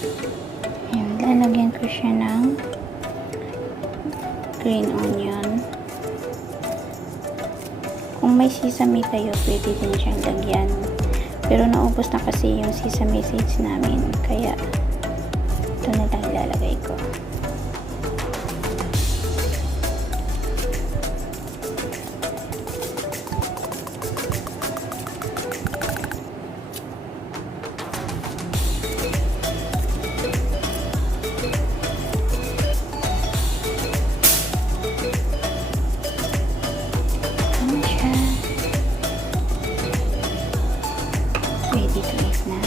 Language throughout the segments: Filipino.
Ayan, lalagyan ko siya ng green onion. Kung may sesame kayo, pwede din siyang lagyan. Pero naubos na kasi yung sesame seeds namin. Kaya, ito na lang ilalagay ko. Ready to eat na.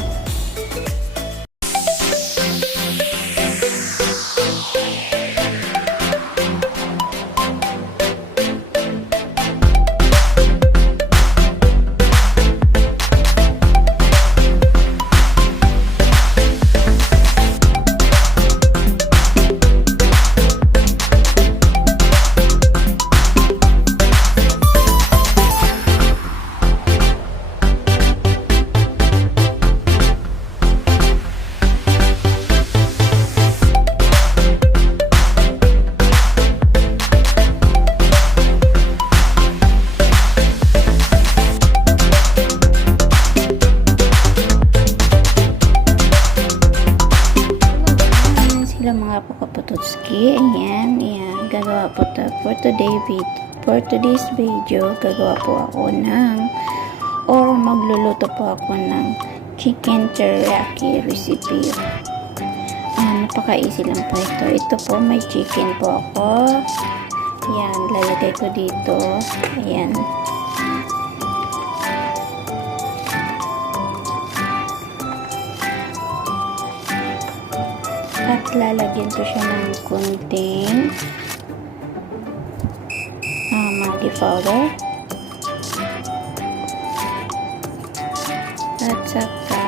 Mga pakapututski, ayan, gagawa po for today's video, gagawa po ako magluluto po ako ng chicken teriyaki recipe. Napaka-easy lang po ito. Ito po, may chicken po ako. Ayan, lalagay ko dito. Ayan. At lalagyan ko siya ng kunting Maggi powder at saka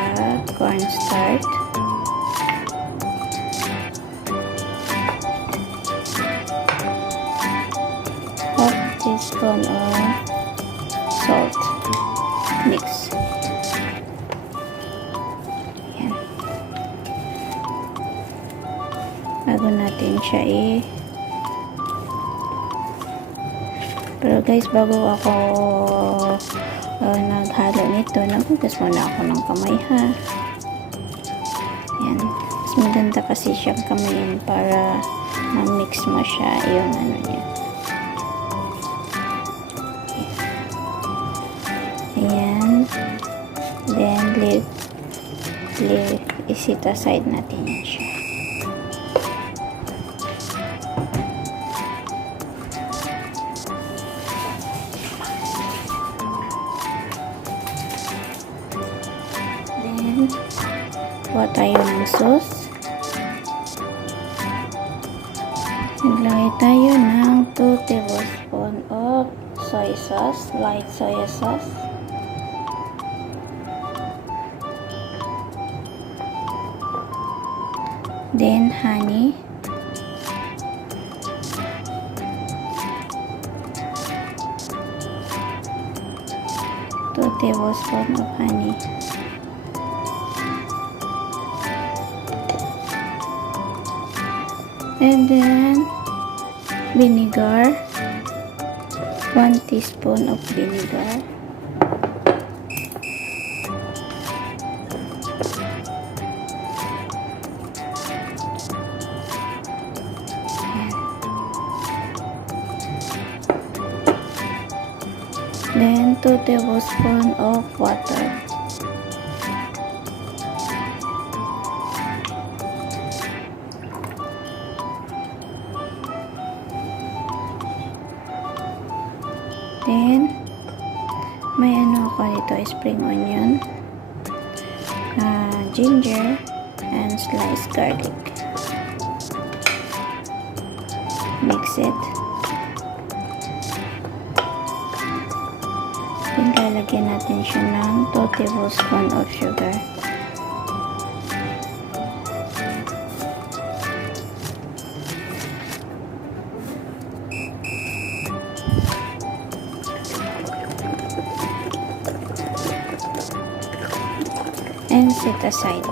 cornstarch, half teaspoon of salt mix. Bago natin siya pero guys, bago ako naghalo nito, nagugas muna ako ng kamay, ha. Yan, mas maganda kasi siyang kamayin para ma-mix mo siya yung ano niya. Ayan, then isit aside natin yan siya. Kuha tayo ng sauce. Naglagay tayo ng 2 tablespoons of soy sauce, light soy sauce. Then honey. Two tablespoons of honey. And then vinegar, 1 teaspoon of vinegar. Then 2 tablespoons of water. Then, may ako dito, spring onion, ginger, and sliced garlic. Mix it. Then, lalagyan natin siya ng 2 tablespoons of sugar. And set aside.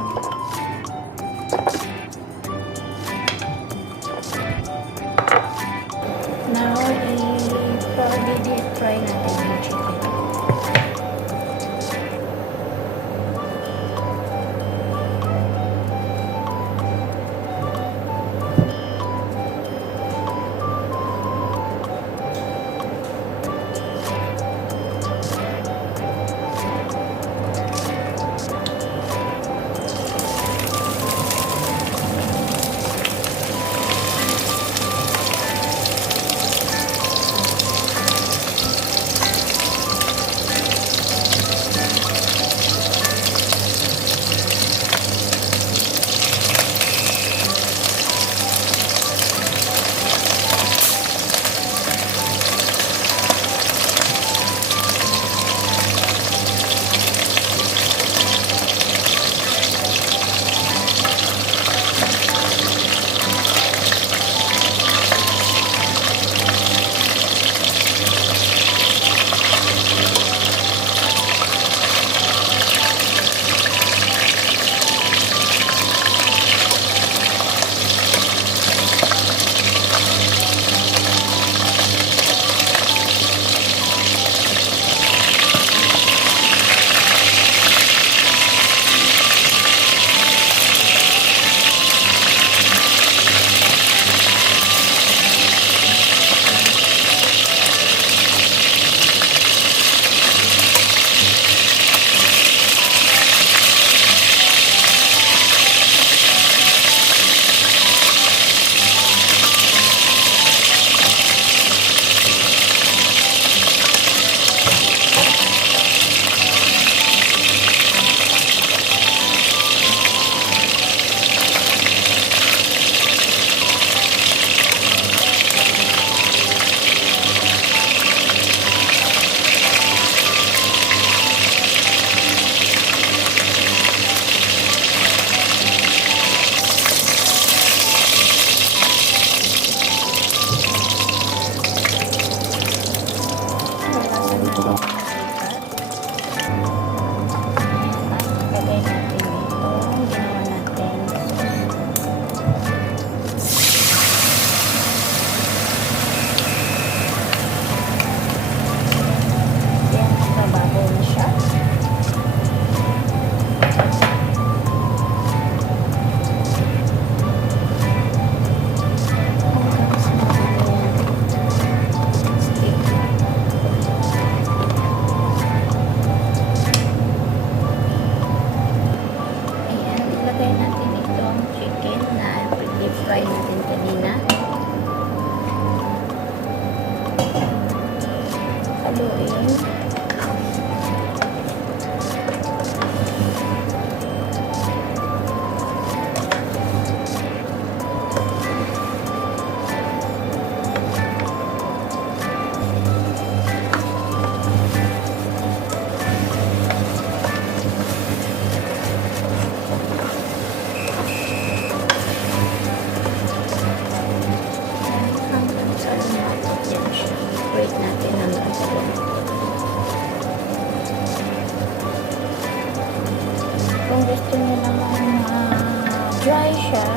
dry siya,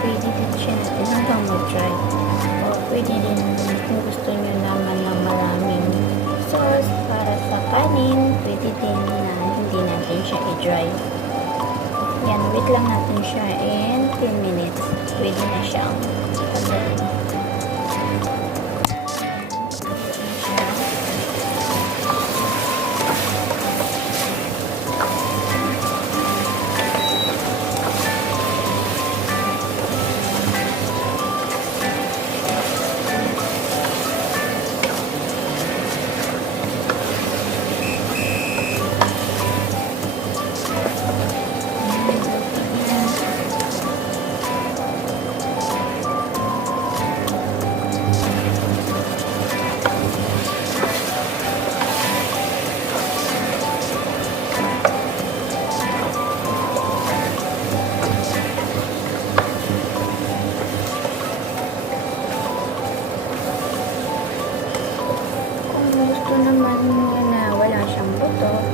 pwede din siya natin hanggang mag-dry. O pwede din kung gusto nyo naman ng maraming sauce para sa kanin, pwede din na hindi natin siya i-dry. Yan, wait lang natin siya in 10 minutes. Pwede na siyang pagdating.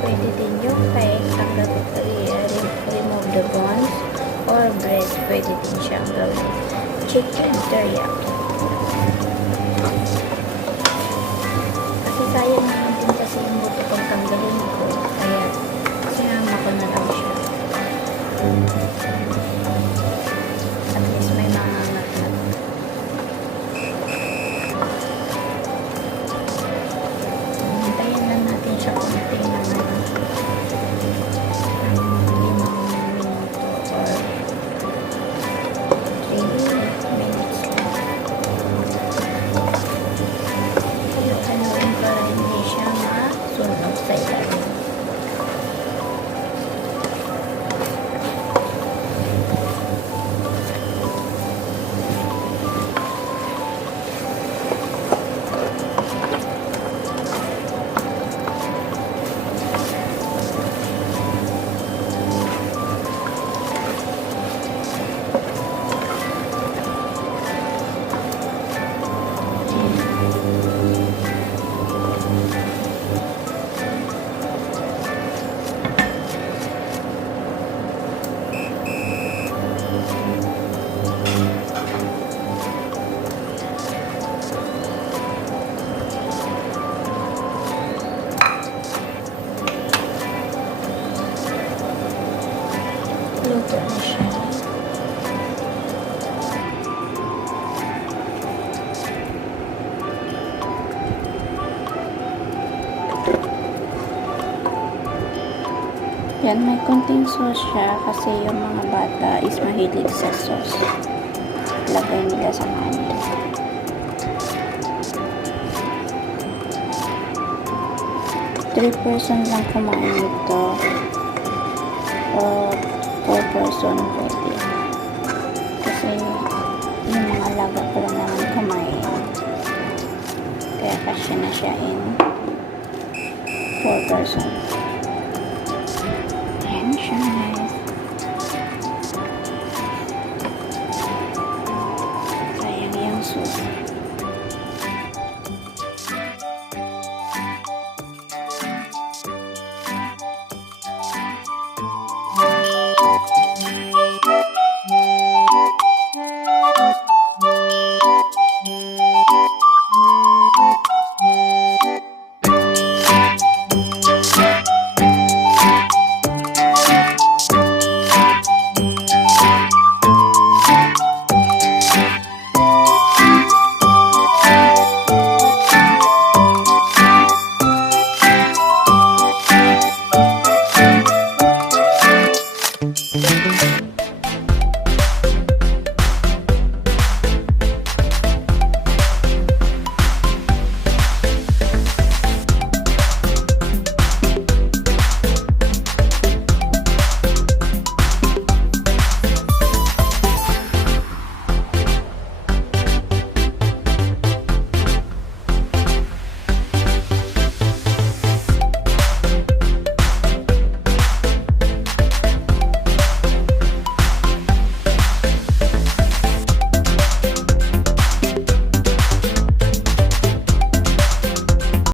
Pwede din yung peg, remove the bones, or breast, pwede din siyang gawin. Chicken teriyaki. Kasi sayang naman din kasi yung buto kong tanggalin ko, kaya sinama ko na lang siya. At least may mga ngat-ngat. Hintayin lang natin siya konti naman. Luto na siya. Yan, may konting sauce siya kasi yung mga bata is mahilig sa sauce. Lagay nila sa kanin. Three person lang kumain nito. 4 person pwede. Kasi yung mga laga ko lang naman kumain. Kaya kasya na siya in 4 person.